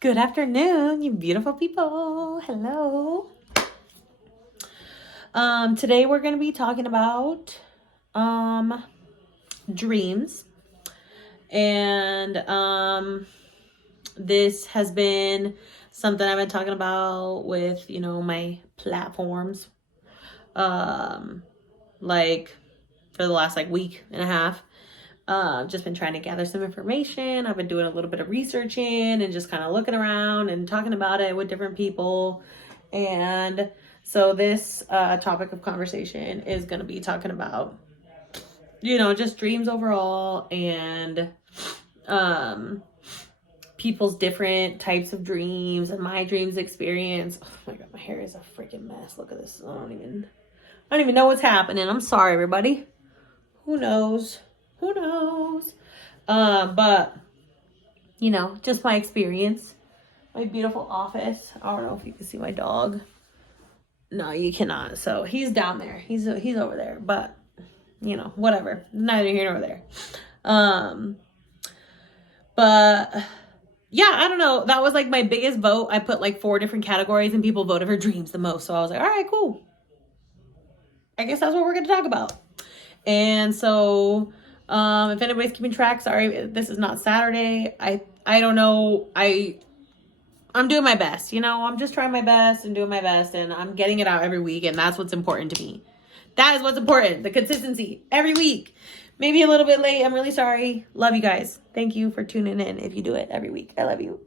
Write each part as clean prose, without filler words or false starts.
Good afternoon, you beautiful people. Hello. Today we're going to be talking about dreams. And this has been something I've been talking about with, my platforms. Like for the last week and a half. Just been trying to gather some information. I've been doing a little bit of researching and just kind of looking around and talking about it with different people. And so this topic of conversation is going to be talking about, just dreams overall and people's different types of dreams and my dreams experience. Oh my God, my hair is a freaking mess. Look at this. I don't even know what's happening. I'm sorry, everybody. Who knows? But just my experience, my beautiful office. I don't know if you can see my dog. No, you cannot. So he's down there. He's over there, but whatever. Neither here nor there. But yeah, I don't know. That was my biggest vote. I put 4 different categories and people voted for dreams the most. So I was like, all right, cool. I guess that's what we're going to talk about. And so, if anybody's keeping track, sorry, this is not Saturday. I don't know. I'm doing my best, I'm just trying my best and doing my best, and I'm getting it out every week. And that's what's important to me. That is what's important. The consistency every week, maybe a little bit late. I'm really sorry. Love you guys. Thank you for tuning in. If you do it every week, I love you.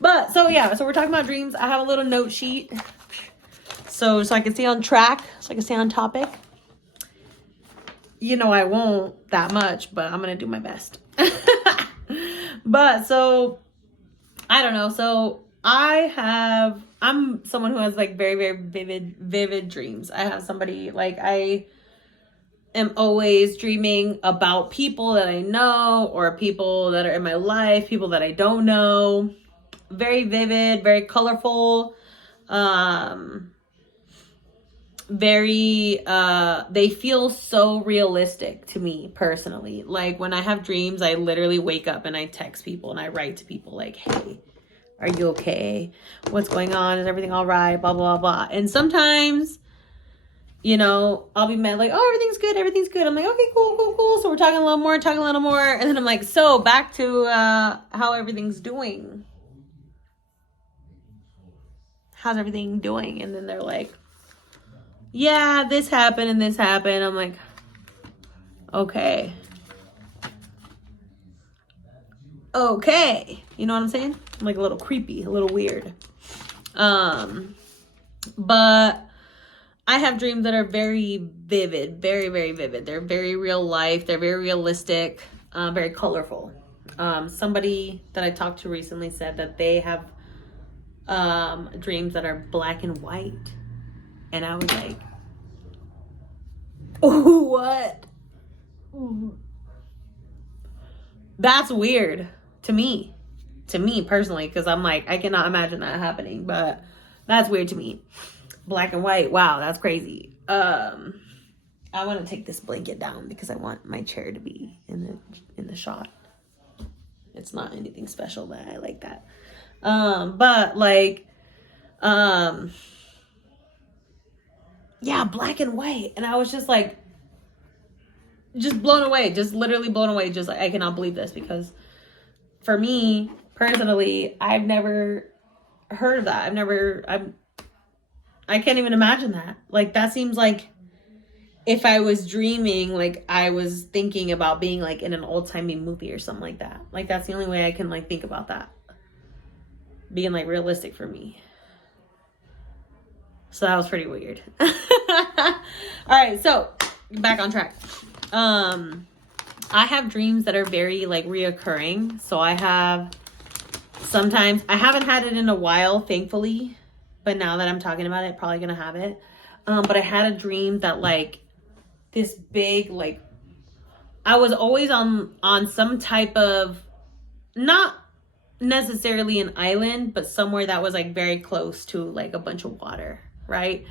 But so we're talking about dreams. I have a little note sheet. So I can stay on track, so I can stay on topic. I won't that much, but I'm going to do my best. But so, I don't know. So I'm someone who has very, very vivid dreams. I have somebody, I am always dreaming about people that I know or people that are in my life, people that I don't know. Very vivid, very colorful. They feel so realistic to me personally. When I have dreams, I literally wake up and I text people and I write to people hey, are you okay? What's going on? Is everything all right? Blah, blah, blah. And sometimes, I'll be mad oh, everything's good. I'm like, okay, cool. So we're talking a little more. And then I'm like, so back to how everything's doing. How's everything doing? And then they're like, yeah, this happened and this happened. I'm like, okay. You know what I'm saying? I'm a little creepy, a little weird. But I have dreams that are very vivid, very, very vivid. They're very real life. They're very realistic, very colorful. Somebody that I talked to recently said that they have dreams that are black and white. And I was like, oh, what? That's weird to me personally, because I'm I cannot imagine that happening, but that's weird to me. Black and white. Wow, that's crazy. I want to take this blanket down because I want my chair to be in the shot. It's not anything special, but I like that. Yeah, black and white. And I was just just blown away, just literally blown away. Just I cannot believe this, because for me personally, I've never heard of that. I can't even imagine that. That seems if I was dreaming, I was thinking about being in an old-timey movie or something like that. That's the only way I can think about that being realistic for me. So that was pretty weird. All right, so back on track. I have dreams that are very reoccurring. So I have sometimes, I haven't had it in a while, thankfully, but now that I'm talking about it, probably gonna have it. But I had a dream that this big, I was always on some type of, not necessarily an island, but somewhere that was very close to a bunch of water, right?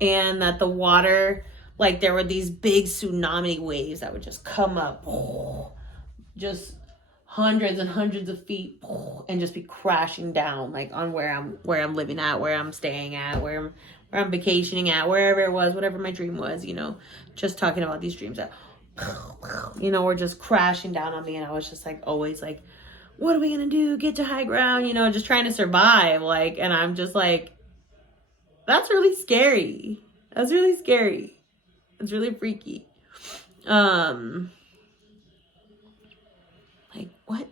And that the water, there were these big tsunami waves that would just come up, just hundreds and hundreds of feet and just be crashing down like on where I'm living at, where I'm staying at, where I'm vacationing at, wherever it was, whatever my dream was, you know, just talking about these dreams that, you know, were just crashing down on me. And I was just like, always like, what are we going to do? Get to high ground, you know, just trying to survive. Like, and I'm just like, that's really scary. That's really scary. It's really freaky. Like what?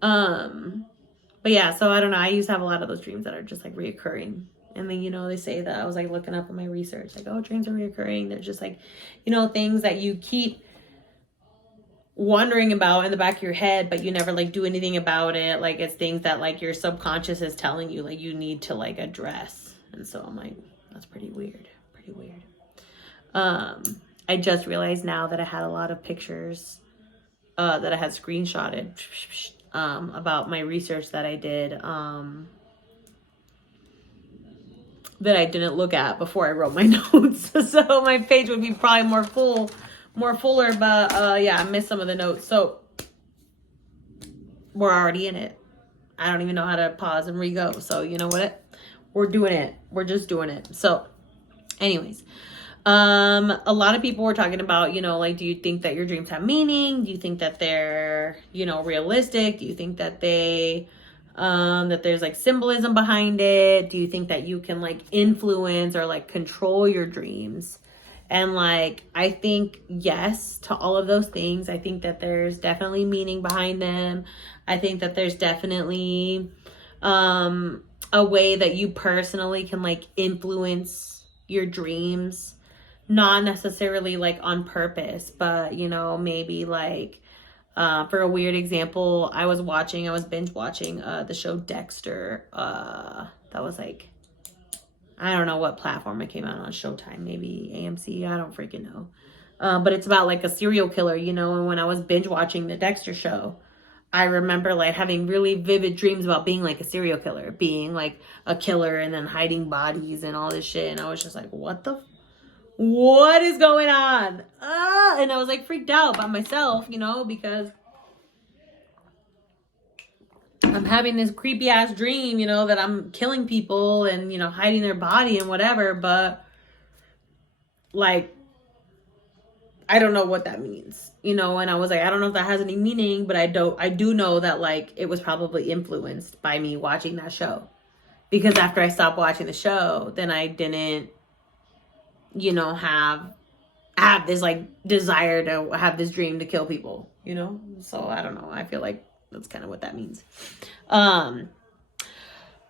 But yeah, so I don't know. I used to have a lot of those dreams that are just like reoccurring. And then, you know, they say that I was like looking up in my research, like, oh, dreams are reoccurring. They're just like, you know, things that you keep wondering about in the back of your head, but you never like do anything about it. Like it's things that like your subconscious is telling you like you need to like address. And so I'm like, that's pretty weird. Pretty weird. I just realized now that I had a lot of pictures that I had screenshotted about my research that I did that I didn't look at before I wrote my notes. So my page would be probably more fuller, but yeah, I missed some of the notes. So we're already in it. I don't even know how to pause and re-go. So you know what? We're doing it. We're just doing it. So anyways, a lot of people were talking about, you know, like, do you think that your dreams have meaning? Do you think that they're, you know, realistic? Do you think that they, that there's like symbolism behind it? Do you think that you can like influence or like control your dreams? And like, I think yes to all of those things. I think that there's definitely meaning behind them. I think that there's definitely, a way that you personally can like influence your dreams. Not necessarily like on purpose, but you know, maybe like for a weird example, I was binge watching the show Dexter. That was like, I don't know what platform it came out on, Showtime, maybe AMC, I don't freaking know. But it's about like a serial killer, you know, and when I was binge watching the Dexter show, I remember like having really vivid dreams about being like a serial killer, being like a killer and then hiding bodies and all this shit. And I was just like, what is going on? And I was like freaked out by myself, you know, because I'm having this creepy ass dream, you know, that I'm killing people and, you know, hiding their body and whatever. But like, I don't know what that means, you know. And I was like, I don't know if that has any meaning, but I do know that like it was probably influenced by me watching that show, because after I stopped watching the show, then I didn't, you know, have this like desire to have this dream to kill people, you know. So I don't know, I feel like that's kind of what that means. I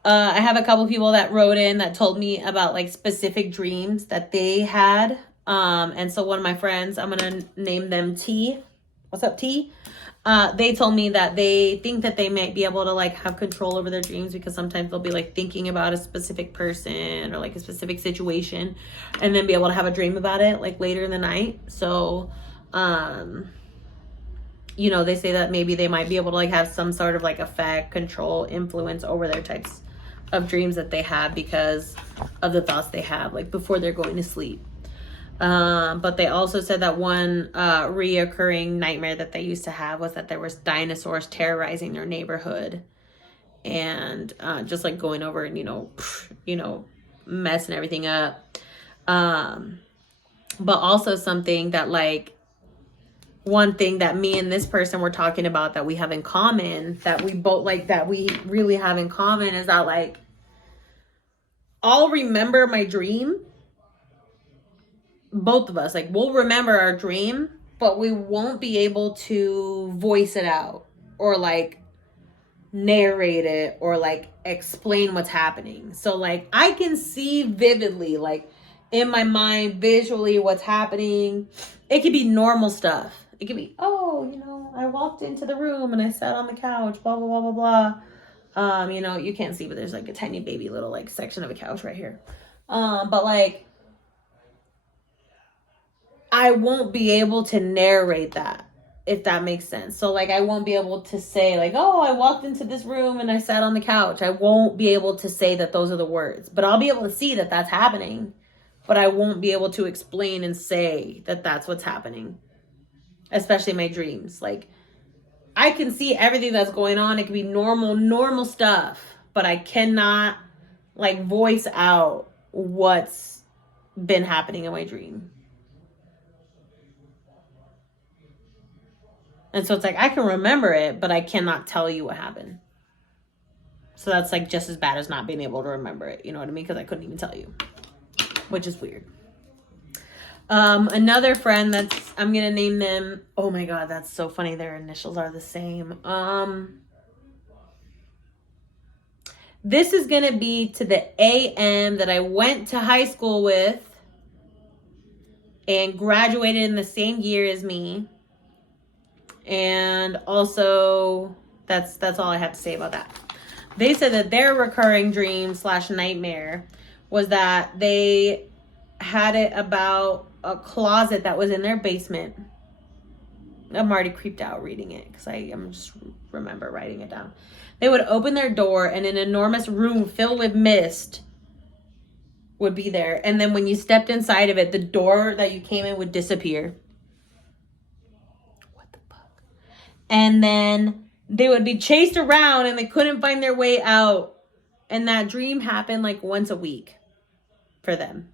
have a couple people that wrote in that told me about like specific dreams that they had. And so one of my friends, I'm gonna name them T. What's up, T? They told me that they think that they might be able to like have control over their dreams, because sometimes they'll be like thinking about a specific person or like a specific situation and then be able to have a dream about it like later in the night. So, you know, they say that maybe they might be able to like have some sort of like effect, control, influence over their types of dreams that they have because of the thoughts they have like before they're going to sleep. But they also said that one reoccurring nightmare that they used to have was that there was dinosaurs terrorizing their neighborhood and just like going over and, you know, messing everything up. But also something that like, one thing that me and this person were talking about that we have in common, that we both like, that we really have in common, is that like, I'll remember my dream. Both of us, like, we'll remember our dream, but we won't be able to voice it out or like narrate it or like explain what's happening. So like, I can see vividly, like in my mind, visually what's happening. It could be normal stuff. It could be, oh, you know, I walked into the room and I sat on the couch, blah, blah, blah, blah, blah. You know, you can't see, but there's like a tiny baby little like section of a couch right here. But like, I won't be able to narrate that, if that makes sense. So like, I won't be able to say like, oh, I walked into this room and I sat on the couch. I won't be able to say that those are the words, but I'll be able to see that that's happening, but I won't be able to explain and say that that's what's happening, especially my dreams. Like, I can see everything that's going on. It can be normal stuff, but I cannot like voice out what's been happening in my dream. And so it's like I can remember it, but I cannot tell you what happened. So that's like just as bad as not being able to remember it. You know what I mean? Because I couldn't even tell you, which is weird. Another friend that's, I'm going to name them. Oh my God, that's so funny. Their initials are the same. This is going to be to the AM that I went to high school with and graduated in the same year as me. And also, that's all I have to say about that. They said that their recurring dream / nightmare was that they had it about a closet that was in their basement. I'm already creeped out reading it because I'm just remember writing it down. They would open their door and an enormous room filled with mist would be there. And then when you stepped inside of it, the door that you came in would disappear. What the fuck? And then they would be chased around and they couldn't find their way out. And that dream happened like once a week for them.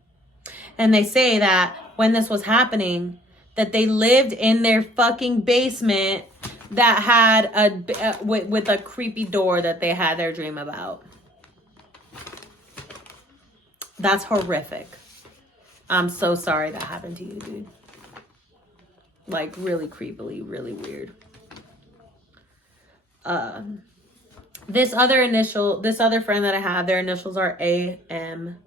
And they say that when this was happening, that they lived in their fucking basement that had with a creepy door that they had their dream about. That's horrific. I'm so sorry that happened to you, dude. Like really creepily, really weird. This other friend that I have, their initials are AM.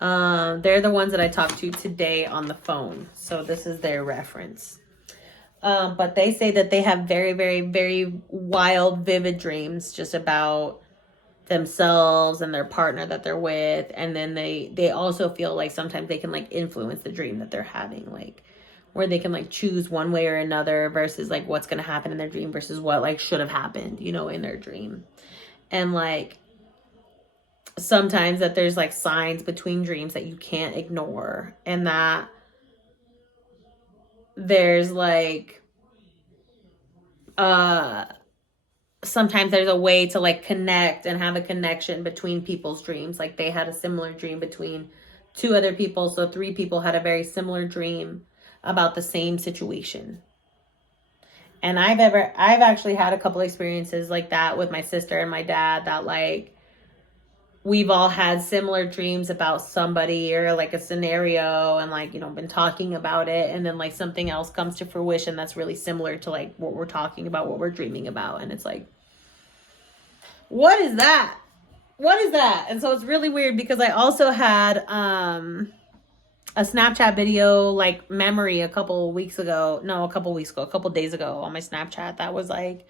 They're the ones that I talked to today on the phone. So this is their reference. But they say that they have very, very, very wild, vivid dreams just about themselves and their partner that they're with. And then they also feel like sometimes they can like influence the dream that they're having, like where they can like choose one way or another versus like what's going to happen in their dream versus what like should have happened, you know, in their dream. And like sometimes that there's like signs between dreams that you can't ignore, and that there's like sometimes there's a way to like connect and have a connection between people's dreams. Like they had a similar dream between 2 other people, so 3 people had a very similar dream about the same situation. And I've actually had a couple experiences like that with my sister and my dad, that like we've all had similar dreams about somebody or like a scenario and like, you know, been talking about it. And then like something else comes to fruition that's really similar to like what we're talking about, what we're dreaming about. And it's like, what is that? What is that? And so it's really weird because I also had a Snapchat video like memory a couple days ago on my Snapchat that was like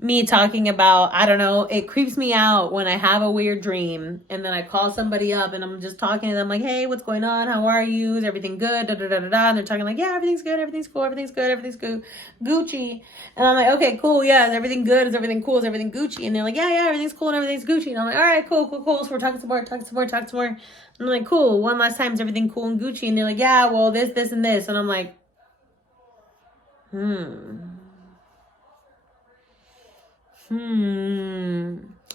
me talking about, I don't know, it creeps me out when I have a weird dream and then I call somebody up and I'm just talking to them like, hey, what's going on? How are you? Is everything good? Da, da, da, da, da. And they're talking like, yeah, everything's good. Everything's cool. Everything's good. Everything's good. Gucci. And I'm like, okay, cool. Yeah. Is everything good? Is everything cool? Is everything Gucci? And they're like, yeah, everything's cool and everything's Gucci. And I'm like, all right, cool. So we're talking some more. And I'm like, cool. One last time, is everything cool and Gucci? And they're like, yeah, well, this, and this. And I'm like,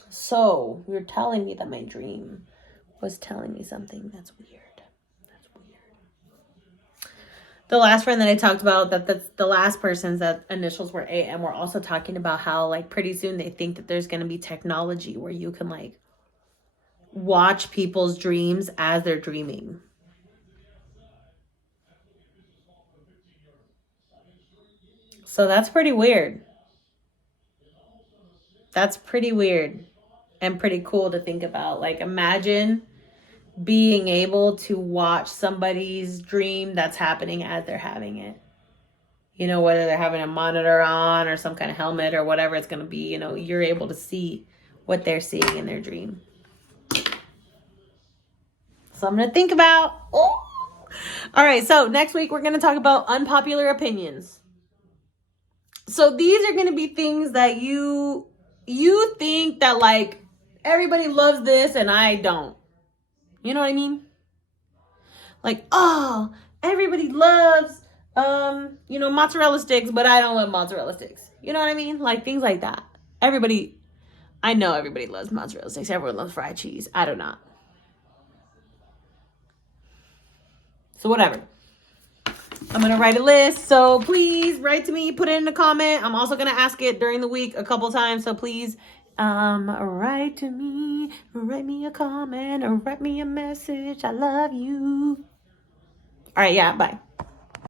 So you're telling me that my dream was telling me something. That's weird. The last friend that I talked about, that's the last person's that initials were AM, we're also talking about how like pretty soon they think that there's going to be technology where you can like watch people's dreams as they're dreaming. So that's pretty weird. That's pretty weird and pretty cool to think about. Like imagine being able to watch somebody's dream that's happening as they're having it. You know, whether they're having a monitor on or some kind of helmet or whatever it's going to be, you know, you're able to see what they're seeing in their dream. Something to think about. Oh. All right, so next week we're going to talk about unpopular opinions. So these are going to be things that you think that like everybody loves this and I don't. You know what I mean? Like, oh, everybody loves, mozzarella sticks, but I don't love mozzarella sticks. You know what I mean? Like things like that. Everybody, I know everybody loves mozzarella sticks. Everyone loves fried cheese. I do not. So whatever. I'm going to write a list. So please write to me, put it in a comment. I'm also going to ask it during the week a couple times. So please write to me, write me a comment, or write me a message. I love you. All right. Yeah. Bye.